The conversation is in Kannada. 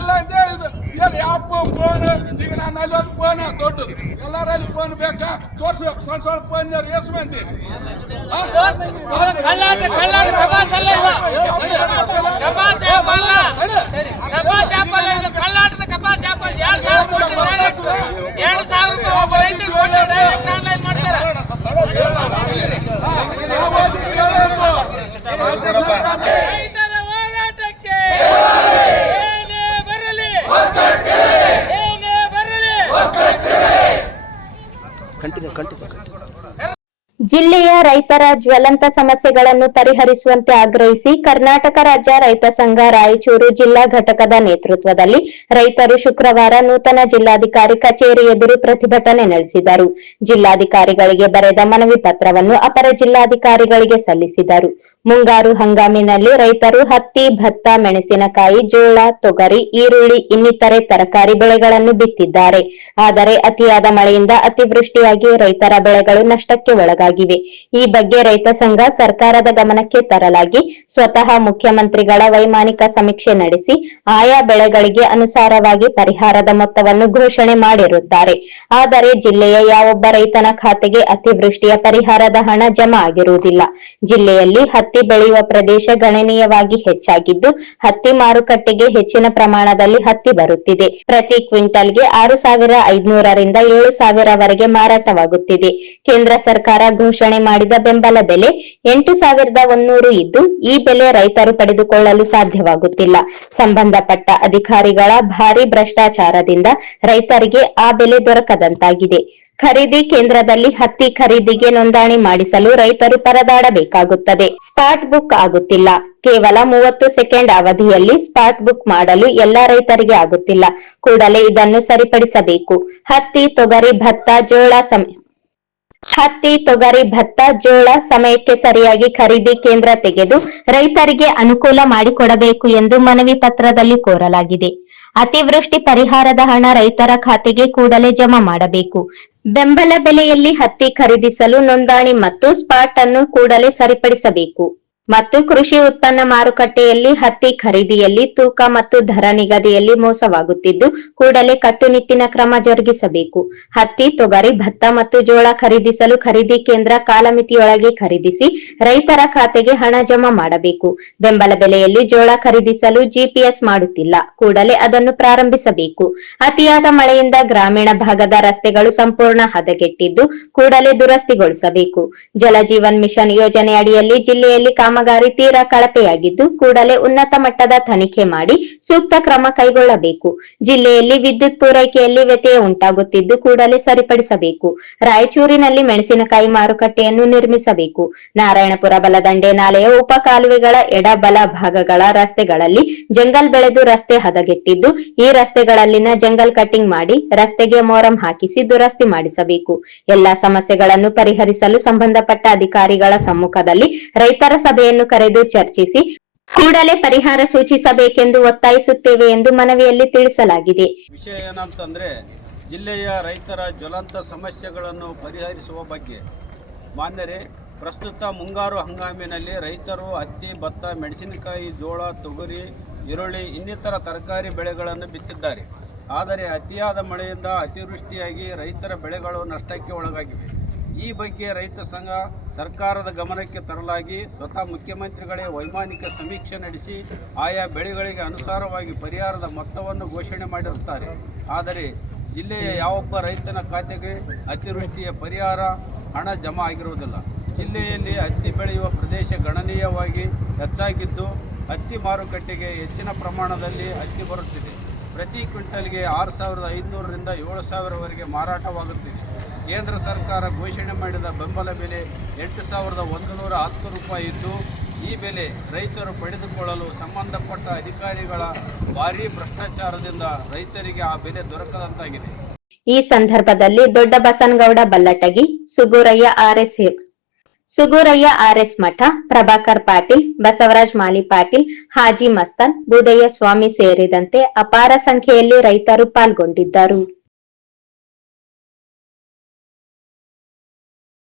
ಇಲ್ಲ ಇದೇ ಇದು ಏನು ಯಾವ ಫೋನ್ ಈಗ ನಾನು ಅಲ್ಲಿ ಒಂದು ಫೋನ್ ದೊಡ್ಡದು ಎಲ್ಲರಲ್ಲಿ ಫೋನ್ ಬೇಕಾ ತೋರಿಸಿ ಸಣ್ಣ ಸಣ್ಣ ಫೋನ್ ಎಷ್ಟು ಮಂದಿ ಜಿಲ್ಲೆಯ ರೈತರ ಜ್ವಲಂತ ಸಮಸ್ಯೆಗಳನ್ನು ಪರಿಹರಿಸುವಂತೆ ಆಗ್ರಹಿಸಿ ಕರ್ನಾಟಕ ರಾಜ್ಯ ರೈತ ಸಂಘ ರಾಯಚೂರು ಜಿಲ್ಲಾ ಘಟಕದ ನೇತೃತ್ವದಲ್ಲಿ ರೈತರು ಶುಕ್ರವಾರ ನೂತನ ಜಿಲ್ಲಾಧಿಕಾರಿ ಕಚೇರಿ ಎದುರು ಪ್ರತಿಭಟನೆ ನಡೆಸಿದರು. ಜಿಲ್ಲಾಧಿಕಾರಿಗಳಿಗೆ ಬರೆದ ಮನವಿ ಪತ್ರವನ್ನು ಅಪರ ಜಿಲ್ಲಾಧಿಕಾರಿಗಳಿಗೆ ಸಲ್ಲಿಸಿದರು. ಮುಂಗಾರು ಹಂಗಾಮಿನಲ್ಲಿ ರೈತರು ಹತ್ತಿ, ಭತ್ತ, ಮೆಣಸಿನಕಾಯಿ, ಜೋಳ, ತೊಗರಿ, ಈರುಳ್ಳಿ ಇನ್ನಿತರೆ ತರಕಾರಿ ಬೆಳೆಗಳನ್ನು ಬಿತ್ತಿದ್ದಾರೆ. ಆದರೆ ಅತಿಯಾದ ಮಳೆಯಿಂದ ಅತಿವೃಷ್ಟಿಯಾಗಿ ರೈತರ ಬೆಳೆಗಳು ನಷ್ಟಕ್ಕೆ ಒಳಗಾಗಿವೆ. ಈ ಬಗ್ಗೆ ರೈತ ಸಂಘ ಸರ್ಕಾರದ ಗಮನಕ್ಕೆ ತರಲಾಗಿ ಸ್ವತಃ ಮುಖ್ಯಮಂತ್ರಿಗಳ ವೈಮಾನಿಕ ಸಮೀಕ್ಷೆ ನಡೆಸಿ ಆಯಾ ಬೆಳೆಗಳಿಗೆ ಅನುಸಾರವಾಗಿ ಪರಿಹಾರದ ಮೊತ್ತವನ್ನು ಘೋಷಣೆ ಮಾಡಿರುತ್ತಾರೆ. ಆದರೆ ಜಿಲ್ಲೆಯ ಯಾವೊಬ್ಬ ರೈತನ ಖಾತೆಗೆ ಅತಿವೃಷ್ಟಿಯ ಪರಿಹಾರದ ಹಣ ಜಮಾ ಆಗಿರುವುದಿಲ್ಲ. ಜಿಲ್ಲೆಯಲ್ಲಿ ಹತ್ತಿ ಬೆಳೆಯುವ ಪ್ರದೇಶ ಗಣನೀಯವಾಗಿ ಹೆಚ್ಚಾಗಿದ್ದು ಹತ್ತಿ ಮಾರುಕಟ್ಟೆಗೆ ಹೆಚ್ಚಿನ ಪ್ರಮಾಣದಲ್ಲಿ ಹತ್ತಿ ಬರುತ್ತಿದೆ. ಪ್ರತಿ ಕ್ವಿಂಟಲ್ಗೆ 6,500 ರಿಂದ 7,000 ವರೆಗೆ ಮಾರಾಟವಾಗುತ್ತಿದೆ. ಕೇಂದ್ರ ಸರ್ಕಾರ ಘೋಷಣೆ ಮಾಡಿದ ಬೆಂಬಲ ಬೆಲೆ 8,100 ಇದ್ದು ಈ ಬೆಲೆ ರೈತರು ಪಡೆದುಕೊಳ್ಳಲು ಸಾಧ್ಯವಾಗುತ್ತಿಲ್ಲ. ಸಂಬಂಧಪಟ್ಟ ಅಧಿಕಾರಿಗಳ ಭಾರಿ ಭ್ರಷ್ಟಾಚಾರದಿಂದ ರೈತರಿಗೆ ಆ ಬೆಲೆ ದೊರಕದಂತಾಗಿದೆ. ಖರೀದಿ ಕೇಂದ್ರದಲ್ಲಿ ಹತ್ತಿ ಖರೀದಿಗೆ ನೋಂದಣಿ ಮಾಡಿಸಲು ರೈತರು ಪರದಾಡಬೇಕಾಗುತ್ತದೆ. ಸ್ಪಾಟ್ ಬುಕ್ ಆಗುತ್ತಿಲ್ಲ. ಕೇವಲ 30 ಸೆಕೆಂಡ್ ಅವಧಿಯಲ್ಲಿ ಸ್ಪಾಟ್ ಬುಕ್ ಮಾಡಲು ಎಲ್ಲಾ ರೈತರಿಗೆ ಆಗುತ್ತಿಲ್ಲ. ಕೂಡಲೇ ಇದನ್ನು ಸರಿಪಡಿಸಬೇಕು. ಹತ್ತಿ, ತೊಗರಿ, ಭತ್ತ, ಜೋಳ ಸಮಯಕ್ಕೆ ಸರಿಯಾಗಿ ಖರೀದಿ ಕೇಂದ್ರ ತೆಗೆದು ರೈತರಿಗೆ ಅನುಕೂಲ ಮಾಡಿಕೊಡಬೇಕು ಎಂದು ಮನವಿ ಪತ್ರದಲ್ಲಿ ಕೋರಲಾಗಿದೆ. ಅತಿವೃಷ್ಟಿ ಪರಿಹಾರದ ಹಣ ರೈತರ ಖಾತೆಗೆ ಕೂಡಲೇ ಜಮಾ ಮಾಡಬೇಕು. ಬೆಂಬಲ ಬೆಲೆಯಲ್ಲಿ ಹತ್ತಿ ಖರೀದಿಸಲು ನೋಂದಣಿ ಮತ್ತು ಸ್ಪಾಟ್ ಅನ್ನು ಕೂಡಲೇ ಸರಿಪಡಿಸಬೇಕು ಮತ್ತು ಕೃಷಿ ಉತ್ಪನ್ನ ಮಾರುಕಟ್ಟೆಯಲ್ಲಿ ಹತ್ತಿ ಖರೀದಿಯಲ್ಲಿ ತೂಕ ಮತ್ತು ದರ ನಿಗದಿಯಲ್ಲಿ ಮೋಸವಾಗುತ್ತಿದ್ದು ಕೂಡಲೇ ಕಟ್ಟುನಿಟ್ಟಿನ ಕ್ರಮ ಜರುಗಿಸಬೇಕು. ಹತ್ತಿ, ತೊಗರಿ, ಭತ್ತ ಮತ್ತು ಜೋಳ ಖರೀದಿಸಲು ಖರೀದಿ ಕೇಂದ್ರ ಕಾಲಮಿತಿಯೊಳಗೆ ಖರೀದಿಸಿ ರೈತರ ಖಾತೆಗೆ ಹಣ ಜಮಾ ಮಾಡಬೇಕು. ಬೆಂಬಲ ಬೆಲೆಯಲ್ಲಿ ಜೋಳ ಖರೀದಿಸಲು ಜಿಪಿಎಸ್ ಮಾಡುತ್ತಿಲ್ಲ. ಕೂಡಲೇ ಅದನ್ನು ಪ್ರಾರಂಭಿಸಬೇಕು. ಅತಿಯಾದ ಮಳೆಯಿಂದ ಗ್ರಾಮೀಣ ಭಾಗದ ರಸ್ತೆಗಳು ಸಂಪೂರ್ಣ ಹದಗೆಟ್ಟಿದ್ದು ಕೂಡಲೇ ದುರಸ್ತಿಗೊಳಿಸಬೇಕು. ಜಲಜೀವನ್ ಮಿಷನ್ ಯೋಜನೆ ಅಡಿಯಲ್ಲಿ ಜಿಲ್ಲೆಯಲ್ಲಿ ಕಾಮಗಾರಿ ತೀರಾ ಕಳಪೆಯಾಗಿದ್ದು ಕೂಡಲೇ ಉನ್ನತ ಮಟ್ಟದ ತನಿಖೆ ಮಾಡಿ ಸೂಕ್ತ ಕ್ರಮ ಕೈಗೊಳ್ಳಬೇಕು. ಜಿಲ್ಲೆಯಲ್ಲಿ ವಿದ್ಯುತ್ ಪೂರೈಕೆಯಲ್ಲಿ ವ್ಯತ್ಯಯ ಉಂಟಾಗುತ್ತಿದ್ದು ಕೂಡಲೇ ಸರಿಪಡಿಸಬೇಕು. ರಾಯಚೂರಿನಲ್ಲಿ ಮೆಣಸಿನಕಾಯಿ ಮಾರುಕಟ್ಟೆಯನ್ನು ನಿರ್ಮಿಸಬೇಕು. ನಾರಾಯಣಪುರ ಬಲದಂಡೆ ನಾಲೆಯ ಉಪ ಕಾಲುವೆಗಳ ಎಡ ಬಲ ಭಾಗಗಳ ರಸ್ತೆಗಳಲ್ಲಿ ಜಂಗಲ್ ಬೆಳೆದು ರಸ್ತೆ ಹದಗೆಟ್ಟಿದ್ದು ಈ ರಸ್ತೆಗಳಲ್ಲಿನ ಜಂಗಲ್ ಕಟಿಂಗ್ ಮಾಡಿ ರಸ್ತೆಗೆ ಮೋರಂ ಹಾಕಿಸಿ ದುರಸ್ತಿ ಮಾಡಿಸಬೇಕು. ಎಲ್ಲಾ ಸಮಸ್ಯೆಗಳನ್ನು ಪರಿಹರಿಸಲು ಸಂಬಂಧಪಟ್ಟ ಅಧಿಕಾರಿಗಳ ಸಮ್ಮುಖದಲ್ಲಿ ರೈತರ ಸಭೆಯನ್ನು ಕರೆದು ಚರ್ಚಿಸಿ ಕೂಡಲೇ ಪರಿಹಾರ ಸೂಚಿಸಬೇಕೆಂದು ಒತ್ತಾಯಿಸುತ್ತೇವೆ ಎಂದು ಮನವಿಯಲ್ಲಿ ತಿಳಿಸಲಾಗಿದೆ. ವಿಷಯ ಏನಂತಂದ್ರೆ ಜಿಲ್ಲೆಯ ರೈತರ ಜ್ವಲಂತ ಸಮಸ್ಯೆಗಳನ್ನು ಪರಿಹರಿಸುವ ಬಗ್ಗೆ ಮಾನ್ಯರೇ, ಪ್ರಸ್ತುತ ಮುಂಗಾರು ಹಂಗಾಮಿನಲ್ಲಿ ರೈತರು ಹತ್ತಿ, ಭತ್ತ, ಮೆಣಸಿನಕಾಯಿ, ಜೋಳ, ತೊಗರಿ, ಈರುಳ್ಳಿ ಇನ್ನಿತರ ತರಕಾರಿ ಬೆಳೆಗಳನ್ನು ಬಿತ್ತಿದ್ದಾರೆ. ಆದರೆ ಅತಿಯಾದ ಮಳೆಯಿಂದ ಅತಿವೃಷ್ಟಿಯಾಗಿ ರೈತರ ಬೆಳೆಗಳು ನಷ್ಟಕ್ಕೆ ಒಳಗಾಗಿವೆ. ಈ ಬಗ್ಗೆ ರೈತ ಸಂಘ ಸರ್ಕಾರದ ಗಮನಕ್ಕೆ ತರಲಾಗಿ ಸ್ವತಃ ಮುಖ್ಯಮಂತ್ರಿಗಳೇ ವೈಮಾನಿಕ ಸಮೀಕ್ಷೆ ನಡೆಸಿ ಆಯಾ ಬೆಳೆಗಳಿಗೆ ಅನುಸಾರವಾಗಿ ಪರಿಹಾರದ ಮೊತ್ತವನ್ನು ಘೋಷಣೆ ಮಾಡಿರುತ್ತಾರೆ. ಆದರೆ ಜಿಲ್ಲೆಯ ಯಾವೊಬ್ಬ ರೈತನ ಖಾತೆಗೆ ಅತಿವೃಷ್ಟಿಯ ಪರಿಹಾರ ಹಣ ಜಮಾ ಆಗಿರುವುದಿಲ್ಲ. ಜಿಲ್ಲೆಯಲ್ಲಿ ಹತ್ತಿ ಬೆಳೆಯುವ ಪ್ರದೇಶ ಗಣನೀಯವಾಗಿ ಹೆಚ್ಚಾಗಿದ್ದು ಹತ್ತಿ ಮಾರುಕಟ್ಟೆಗೆ ಹೆಚ್ಚಿನ ಪ್ರಮಾಣದಲ್ಲಿ ಹತ್ತಿ ಬರುತ್ತಿದೆ. ಪ್ರತಿ ಕ್ವಿಂಟಲ್ಗೆ 6,500 ರಿಂದ 7,000 ವರೆಗೆ ಮಾರಾಟವಾಗುತ್ತಿದೆ. ಕೇಂದ್ರ ಸರ್ಕಾರ ಘೋಷಣೆ ಮಾಡಿದ ಬೆಂಬಲ ಬೆಲೆ 8,110 ರೂಪಾಯಿ ಇದ್ದು ಈ ಬೆಲೆ ರೈತರು ಪಡೆದುಕೊಳ್ಳಲು ಸಂಬಂಧಪಟ್ಟ ಅಧಿಕಾರಿಗಳ ಭಾರೀ ಭ್ರಷ್ಟಾಚಾರದಿಂದ ರೈತರಿಗೆ ಆ ಬೆಲೆ ದೊರಕದಂತಾಗಿದೆ. ಈ ಸಂದರ್ಭದಲ್ಲಿ ದೊಡ್ಡ ಬಸನಗೌಡ ಬಲ್ಲಟಗಿ, ಸುಗೂರಯ್ಯ ಆರ್ಎಸ್ ಮಠ, ಪ್ರಭಾಕರ್ ಪಾಟೀಲ್, ಬಸವರಾಜ್ ಮಾಲಿ ಪಾಟೀಲ್, ಹಾಜಿ ಮಸ್ತಾನ್, ಬೂದಯ್ಯ ಸ್ವಾಮಿ ಸೇರಿದಂತೆ ಅಪಾರ ಸಂಖ್ಯೆಯಲ್ಲಿ ರೈತರು ಪಾಲ್ಗೊಂಡಿದ್ದರು.